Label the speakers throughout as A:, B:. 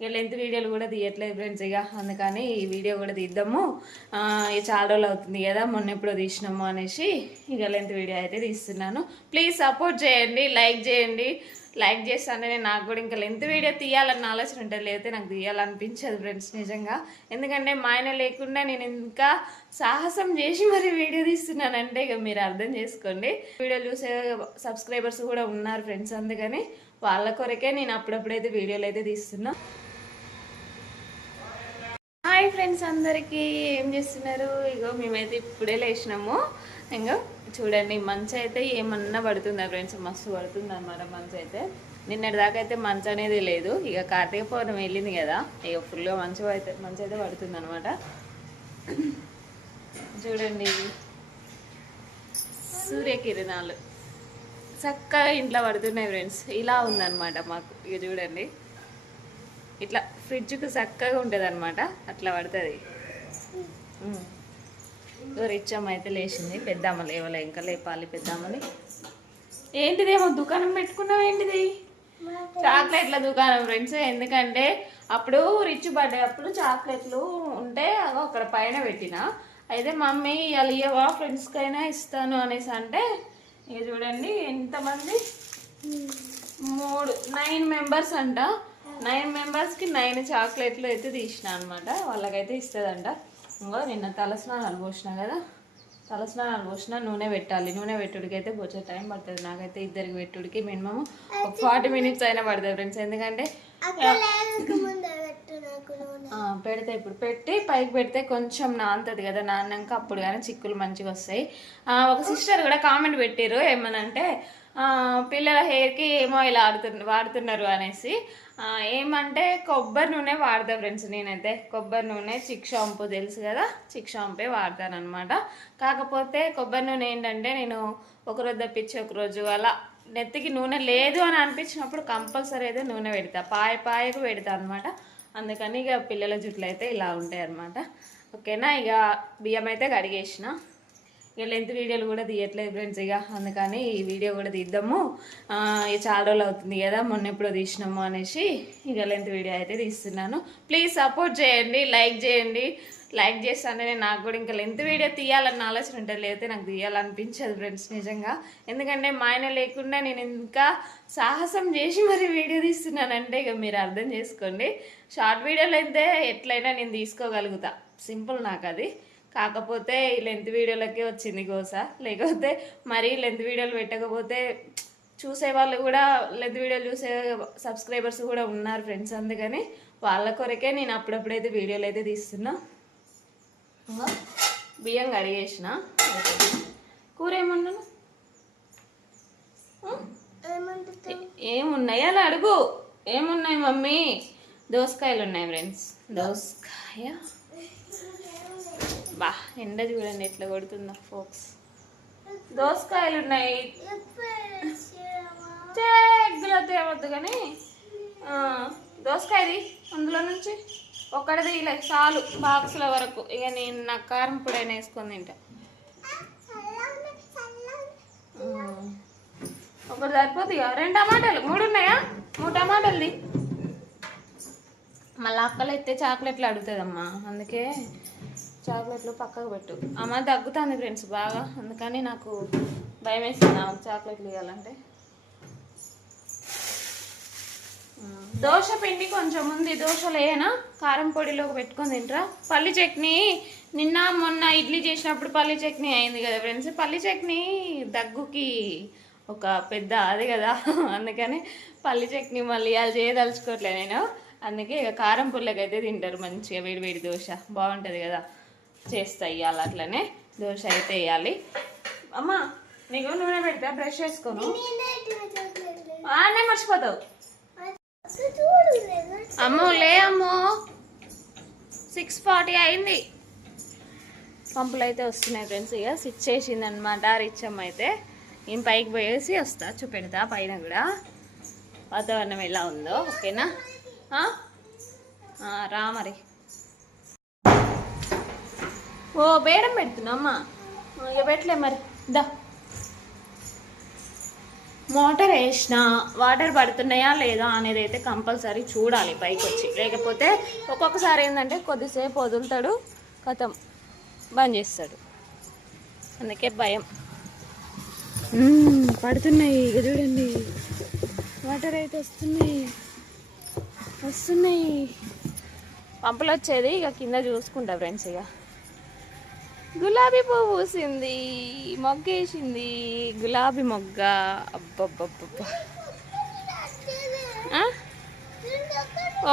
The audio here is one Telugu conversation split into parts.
A: ఇక లెంత్ వీడియోలు కూడా తీయట్లేదు ఫ్రెండ్స్ ఇక. అందుకని ఈ వీడియో కూడా తీద్దాము. ఇక చాలా రోజులు అవుతుంది కదా మొన్న ఎప్పుడో తీసినాము అనేసి ఇక లెంత్ వీడియో అయితే తీస్తున్నాను. ప్లీజ్ సపోర్ట్ చేయండి లైక్ చేయండి. లైక్ చేస్తానని నాకు కూడా ఇంకా లెంత్ వీడియో తీయాలన్న ఆలోచన ఉంటుంది. లేకపోతే నాకు తీయాలనిపించదు ఫ్రెండ్స్ నిజంగా. ఎందుకంటే మా ఆయన లేకుండా నేను ఇంకా సాహసం చేసి మరి వీడియో తీస్తున్నానంటే ఇక మీరు అర్థం చేసుకోండి. వీడియో చూసే సబ్స్క్రైబర్స్ కూడా ఉన్నారు ఫ్రెండ్స్ అందుకని వాళ్ళ కొరకే నేను అప్పుడప్పుడైతే వీడియోలు అయితే తీస్తున్నా. హాయ్ ఫ్రెండ్స్ అందరికీ ఏం చేస్తున్నారు? ఇగో మేమైతే ఇప్పుడే లేచినాము. ఇంకా చూడండి మంచు అయితే ఏమన్నా పడుతుందా ఫ్రెండ్స్? మస్తు పడుతుంది అన్నమాట మంచు అయితే. నిన్నటి దాకా అయితే మంచు అనేది లేదు. ఇక కార్తీక పౌర్ణమి వెళ్ళింది కదా ఇక ఫుల్గా మంచు అయితే మంచు అయితే పడుతుంది అనమాట చూడండి సూర్యకిరణాలు. చక్కగా ఇంట్లో పడుతున్నాయి ఫ్రెండ్స్. ఇలా ఉందన్నమాట మాకు. ఇక చూడండి. ఇట్లా ఫ్రిడ్జ్కి చక్కగా ఉంటుంది అనమాట అట్లా పడుతుంది. రిచ్చమ్మ అయితే లేచింది. పెద్దమ్మ లేవలే ఇంకా లేపాలి పెద్దమ్మని. ఏంటిదేమో దుకాణం పెట్టుకున్నావు ఏంటిది? చాక్లెట్ల దుకాణం ఫ్రెండ్స్. ఎందుకంటే అప్పుడు రిచ్ బర్త్డే అప్పుడు చాక్లెట్లు ఉంటే అక్కడ పైన పెట్టిన. అయితే మమ్మీ ఇవాళ ఇవ్వవా ఫ్రెండ్స్కైనా ఇస్తాను అనేసి అంటే ఇక చూడండి ఎంతమంది? మూడు నైన్ మెంబర్స్ అంట. నైన్ మెంబర్స్కి నైన్ చాక్లెట్లు అయితే తీసిన అనమాట వాళ్ళకైతే ఇస్తుందంట. ఇంకో నిన్న తలస్నానాలు పోసిన కదా. తలస్నానాలు పోసిన నూనె పెట్టాలి. నూనె పెట్టుడికి అయితే కొంచెం టైం పడుతుంది. నాకైతే ఇద్దరికి పెట్టుడికి మినిమం ఒక ఫార్టీ మినిట్స్ అయినా పడుతుంది ఫ్రెండ్స్. ఎందుకంటే పెడితే ఇప్పుడు పెట్టి పైకి పెడితే కొంచెం నానుతుంది కదా. నాన్నాక అప్పుడు కానీ చిక్కులు మంచిగా వస్తాయి. ఒక సిస్టర్ కూడా కామెంట్ పెట్టారు ఏమనంటే పిల్లల హెయిర్కి ఏమో ఇలా ఆడుతున్న వాడుతున్నారు అనేసి. ఏమంటే కొబ్బరి నూనె వాడతా ఫ్రెండ్స్ నేనైతే. కొబ్బరి నూనె చిక్ షాంపూ తెలుసు కదా? చిక్ షాంపే వాడతాను అనమాట కాకపోతే కొబ్బరి నూనె ఏంటంటే నేను ఒకరోజు తప్పించి ఒకరోజు అలా నెత్తికి నూనె లేదు అని అనిపించినప్పుడు కంపల్సరీ అయితే నూనె పెడతా. పాయ పాయకు పెడతా అనమాట అందుకని ఇక పిల్లల జుట్లు అయితే ఇలా ఉంటాయి అనమాట ఓకేనా? ఇక బియ్యం అయితే కడిగేసిన. ఇక లెంత్ వీడియోలు కూడా తీయట్లేదు ఫ్రెండ్స్ ఇక. అందుకని ఈ వీడియో కూడా తీద్దాము. ఇక చాలా రోజులు అవుతుంది కదా మొన్న ఎప్పుడో తీసినాము అనేసి ఇక లెంత్ వీడియో అయితే తీస్తున్నాను. ప్లీజ్ సపోర్ట్ చేయండి లైక్ చేయండి. లైక్ చేస్తానే నాకు కూడా ఇంకా లెంత్ వీడియో తీయాలన్న ఆలోచన ఉంటుంది. లేకపోతే నాకు తీయాలనిపించదు ఫ్రెండ్స్ నిజంగా. ఎందుకంటే మా ఆయన లేకుండా నేను ఇంకా సాహసం చేసి మరి వీడియో తీస్తున్నానంటే ఇక మీరు అర్థం చేసుకోండి. షార్ట్ వీడియోలు అయితే ఎట్లయినా నేను తీసుకోగలుగుతా. సింపుల్ నాకు అది. కాకపోతే ఈ లెంత్ వీడియోలకే వచ్చింది గోస. లేకపోతే మరీ లెంత్ వీడియోలు పెట్టకపోతే చూసే వాళ్ళు కూడా లెంత్ వీడియోలు చూసే సబ్స్క్రైబర్స్ కూడా ఉన్నారు ఫ్రెండ్స్ అందుకని వాళ్ళ కొరకే నేను అప్పుడప్పుడైతే వీడియోలు అయితే తీస్తున్నా. బియ్యం కడిగేసిన కూర ఏమన్నాను ఏమున్నాయి? అలా అడుగు. ఏమున్నాయి మమ్మీ? దోసకాయలు ఉన్నాయి ఫ్రెండ్స్ దోసకాయ? బా ఎండ చూడండి ఎట్లా కొడుతుందో ఫోక్స్. దోసకాయలు ఉన్నాయి ఎగ్గులో తేవద్దు కానీ దోసకాయది అందులో నుంచి ఒక్కడిది ఇలా చాలు బాక్సుల వరకు. ఇక నేను నా కారం పొడైనా వేసుకొని తింటా. ఒకటి సరిపోతుంది రెండు టమాటాలు. మూడు ఉన్నాయా? మూడు టమాటాలది. మళ్ళీ అక్కలు అయితే చాక్లెట్లు అడుగుతుందమ్మా అందుకే చాక్లెట్లు పక్కకు పెట్టు. అమ్మ తగ్గుతుంది ఫ్రెండ్స్ బాగా. అందుకని నాకు భయం వేస్తుంది చాక్లెట్లు ఇవ్వాలంటే దోశ పిండి కొంచెం ఉంది. దోశలు వేయనా కారం పొడిలోకి పెట్టుకొని తింటారా. పల్లి చట్నీ నిన్న మొన్న ఇడ్లీ చేసినప్పుడు పల్లి చట్నీ అయింది కదా ఫ్రెండ్స్. పల్లి చట్నీ దగ్గుకి ఒక పెద్ద అది కదా. అందుకని పల్లి చట్నీ మళ్ళీ అది చేయదలుచుకోవట్లే నేను. అందుకే ఇక కారం పుల్లకైతే తింటారు మంచిగా వేడి వేడి దోశ. బాగుంటుంది కదా. చేస్తా ఇవ్వాలి అట్లనే. దోశ అయితే వేయాలి అమ్మా నీకు నూనె పెడతా బ్రష్ చేసుకోను. ఆనే మర్చిపోతావు. అమ్మో లే అమ్మో. సిక్స్ ఫార్టీ అయింది. పంపులు అయితే వస్తున్నాయి ఫ్రెండ్స్ ఇక స్విచ్ చేసింది అనమాట రిచ్ అయితే. నేను పైకి పోయేసి వస్తా చూపెడతా పైన కూడా. వాతావరణం ఎలా ఉందో ఓకేనా? రా మరి. ఓ బేడం పెడుతున్నావు అమ్మా. ఇక పెట్టలే మరి. దా. మోటార్ వేసిన వాటర్ పడుతున్నాయా లేదా అనేది అయితే కంపల్సరీ చూడాలి పైకి వచ్చి లేకపోతే ఒక్కొక్కసారి ఏంటంటే కొద్దిసేపు వదులుతాడు కథం బంద్ చేస్తాడు. అందుకే భయం. పడుతున్నాయి ఇక చూడండి. వాటర్ అయితే వస్తున్నాయి. వస్తున్నాయి. పంపులు వచ్చేది ఇక కింద చూసుకుంటా ఫ్రెండ్స్ ఇక గులాబీ పువ్వు పూసింది మొగ్గేసింది. గులాబీ మొగ్గ. అబ్బబ్బబ్బబ్బా.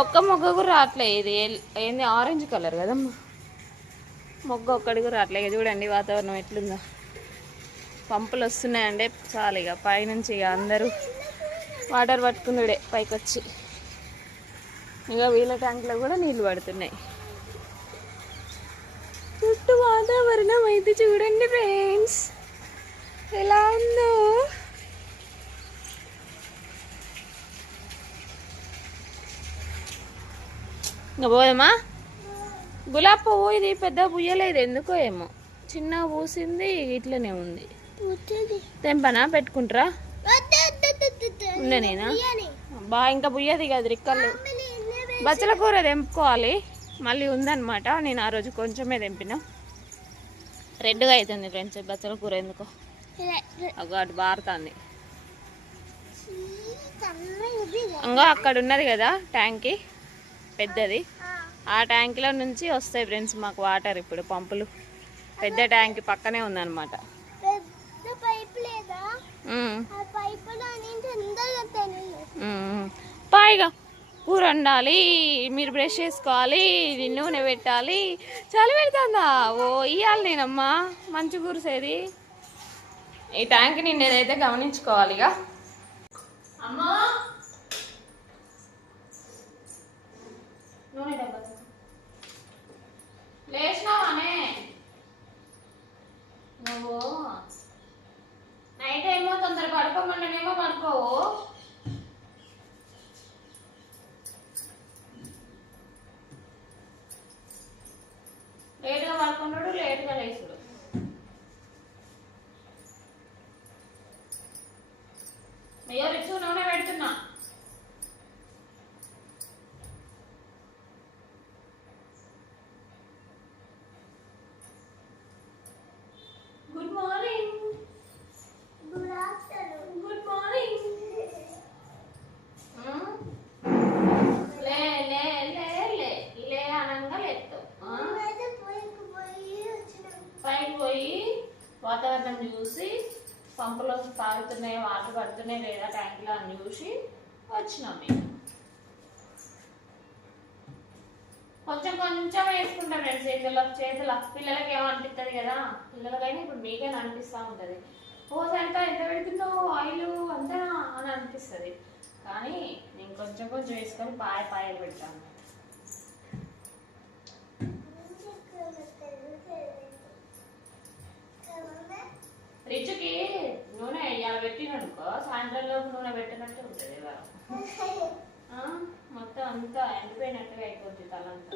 A: ఒక్క మొగ్గ కూడా రావట్లే ఇది ఏంది ఆరెంజ్ కలర్ కదమ్మా. మొగ్గ ఒక్కడి కూడా రావట్లేదు. ఇక చూడండి వాతావరణం ఎట్లుందో. పంపులు వస్తున్నాయంటే చాలు ఇక. పైనుంచి ఇక అందరూ వాటర్ పట్టుకుందుడే పైకి వచ్చి ఇక వీళ్ళ ట్యాంక్లో కూడా నీళ్ళు పడుతున్నాయి. వాతావరణం అయితే చూడండి ఫ్రెండ్స్. ఎలా ఉందో. ఇంకా గులాబ్ పువ్వు ఇది పెద్ద పుయ్యలేదు ఎందుకో ఏమో. చిన్న పూసింది ఇట్లనే ఉంది. తెంపనా? పెట్టుకుంటారా? ఉండనేనా బా ఇంకా పుయ్యది కదా రిక్కలు బచ్చల కూర తెంపుకోవాలి. మళ్ళీ ఉందన్నమాట. నేను ఆ రోజు కొంచెమే తెంపిన. రెడ్గా అవుతుంది ఫ్రెండ్స్ బచ్చల కూర ఎందుకో. అటు బారుతుంది. ఇంకా అక్కడ ఉన్నది కదా ట్యాంకి పెద్దది. ఆ ట్యాంక్లో నుంచి వస్తాయి ఫ్రెండ్స్ మాకు వాటర్ ఇప్పుడు పంపులు. పెద్ద ట్యాంక్ పక్కనే ఉందన్నమాట.
B: పెద్ద
A: కూర వండాలి మీరు బ్రష్ చేసుకోవాలి ఇది నూనె పెట్టాలి. చలి పెడుతుందా? ఓ ఇయ్యాలి నేనమ్మా. మంచి కూరసేది ఈ ట్యాంక్ నేనైతే గమనించుకోవాలి ఇక అమ్మా! నూనె డబ్బా లేచినావానే నువ్వు నైట్ ఏమో తొందర పడుకోమంటేనేమో పడుకోవు లేట్గా పడుకున్నాడు లేట్గా లేచుడు అయ్యో రిచ్చు నూనె పెడుతున్నా good morning
B: good afternoon
A: good morning లే లే లే లే లే అనంగా లేస్తావు ఆ?
B: అయితే పోయికి పోయి వచ్చినాం
A: పైకి పోయి వాతావరణం చూసి పంపులో తాగుతున్నాయి వాటర్ పడుతున్నాయి లేదా ట్యాంక్లో అని చూసి వచ్చినాం మేము. కొంచెం కొంచెం వేసుకుంటాం రెండు చేతుల చేతుల. పిల్లలకి ఏమో అనిపిస్తుంది కదా? పిల్లలకైనా ఇప్పుడు మీకైనా అనిపిస్తూ ఉంటుంది. రోజు అంతా ఎంత పెడుతున్నావు? ఆయిల్ అంతా అని అనిపిస్తుంది. కానీ నేను కొంచెం కొంచెం వేసుకొని పాయ పాయలు పెడతాను రిచుకి నూనె ఇవాళ పెట్టిననుకో సాయంత్రం లోపు నూనె పెట్టినట్టు ఉంటుంది ఇవాళ ఆ, మొత్తం అంతా ఎండిపోయినట్టుగా అయిపోద్ది తలంతా.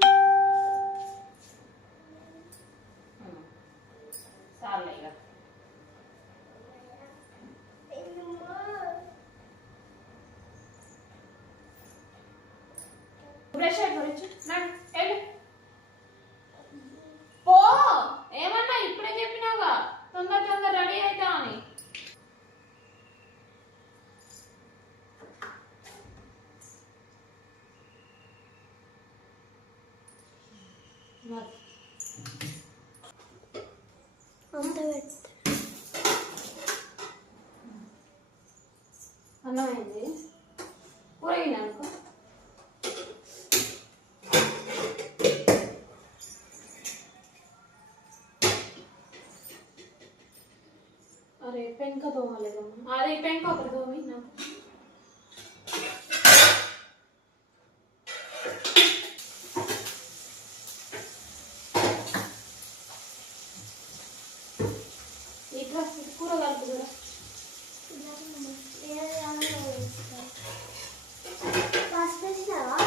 A: ఉమ్. చాలే ఇక. బ్రష్ గురించి వెళ్ళు పో ఏమన్నా ఇప్పుడే చెప్పినావుగా తొందర తొందర రెడీ అవుతా అని మరి.
B: అంత పెట్టు
A: అన్నం అయింది కూర అనుకో అరే పెంక తోమలేదమ్మా అదే పెంక ఒకటి తోమి నాకు ఇట్లా ఇటు కూర కలుపు కూడా
B: పసుపు వేసినావా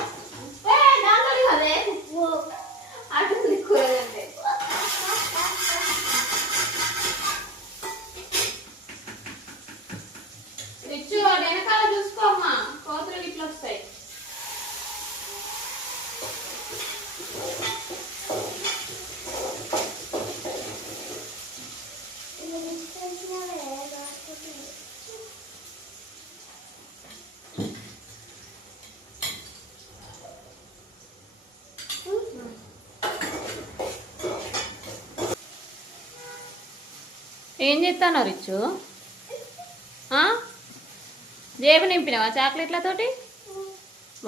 A: ఏ, దాంట్లో అదే అటు ఉంది కూర అంటే రిచ్ ఏం చేస్తాను రిచ్చు? జేబు నింపినావా చాక్లెట్లతోటి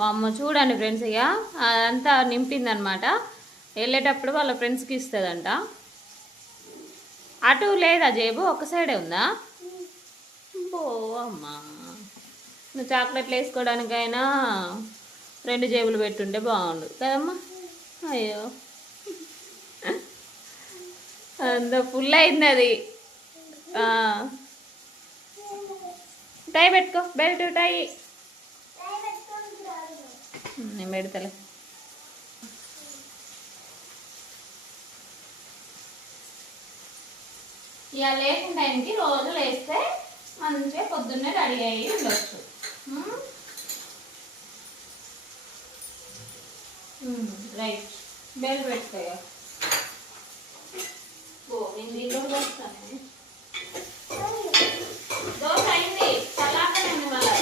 A: అమ్మ చూడండి ఫ్రెండ్స్ ఇక అదంతా నింపిందనమాట. వెళ్ళేటప్పుడు వాళ్ళ ఫ్రెండ్స్కి ఇస్తుందంట. అటు లేదా జేబు? ఒక సైడే ఉందా? బో అమ్మా. నువ్వు చాక్లెట్లు వేసుకోవడానికైనా రెండు జేబులు పెట్టుంటే బాగుండు. కదమ్మా? అయ్యో. అంత ఫుల్ అయింది అది టై పెట్టుకో బెల్ట్ టై. నేను పెడతలే. ఇక లేకుండా ఆయనకి రోజు లేస్తే మంచిగా పొద్దున్నే రెడీ అయ్యి ఉండొచ్చు. రైట్. బెల్ పెట్టుకోయా ఓ నేను దీంట్లో కూడా వస్తాను దోశ అయింది చల్లారనే ఉంది మళ్ళీ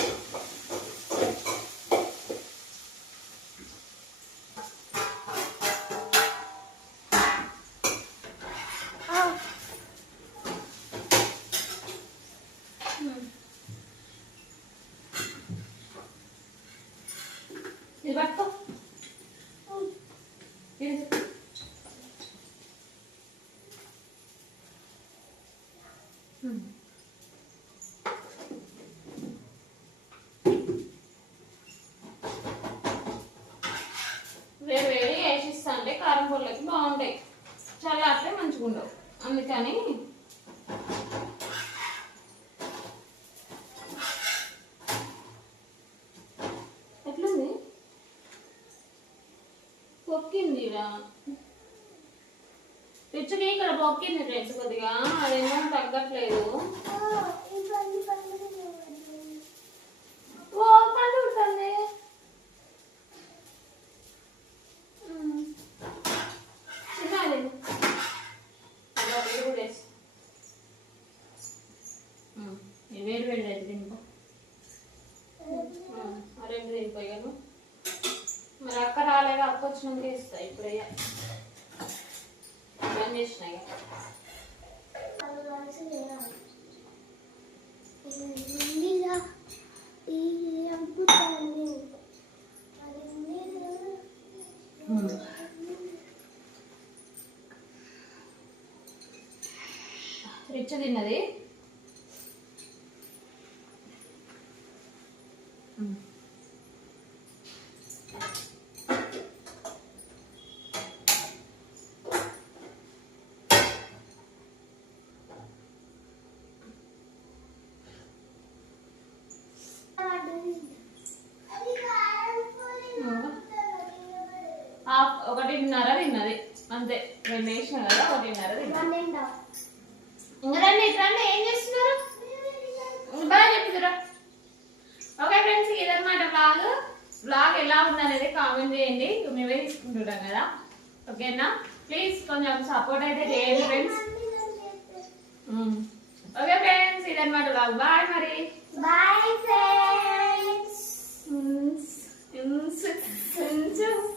A: ఇది పట్టుకో ఇది వేరు వేడి వేసిస్తా అంటే కారం పొల్లకి బాగుంటాయి. చల్లారితే మంచిగా ఉండవు. అందుకని ఎట్లుంది? పొక్కిందిరా. పిచ్చుకి ఇక్కడ పొక్కింది ఫ్రెండ్స్ కొద్దిగా. అదేమో తగ్గట్లేదు. ఓ పండు ఉడుతుంది. కూడా వేసి. ఉమ్, ఇది వేడి వేడి అయితే తినుకో. ఉమ్, రెండు తినిపోయాను మరి అక్క రాలేదా? అక్క వచ్చినాక ఇస్తా ఇప్పుడు ఇక బంద్ చేసిన ఇక రిచ్ తిన్నది ఒకటిన్నర తిన్నది? అంతే. రెండు వేసిన కదా ఒకటిన్నర తిన్నది ఇంకా రండి రండి. ఏం చేస్తున్నారు? బాగా చెప్తురా ఓకే ఫ్రెండ్స్ ఇదన్నమాట బ్లాగ్ బ్లాగ్ ఎలా ఉందనేది కామెంట్ చేయండి. మేమే తీసుకుంటున్నాం కదా. ఓకేనా? ప్లీజ్ కొంచెం సపోర్ట్ అయితే చేయండి ఫ్రెండ్స్ ఓకే ఫ్రెండ్స్ ఇదన్నమాట బ్లాగ్ బాయ్ మరి.
B: Bye friends.
A: ఉన్స్, ఉన్స్, ఉన్స్.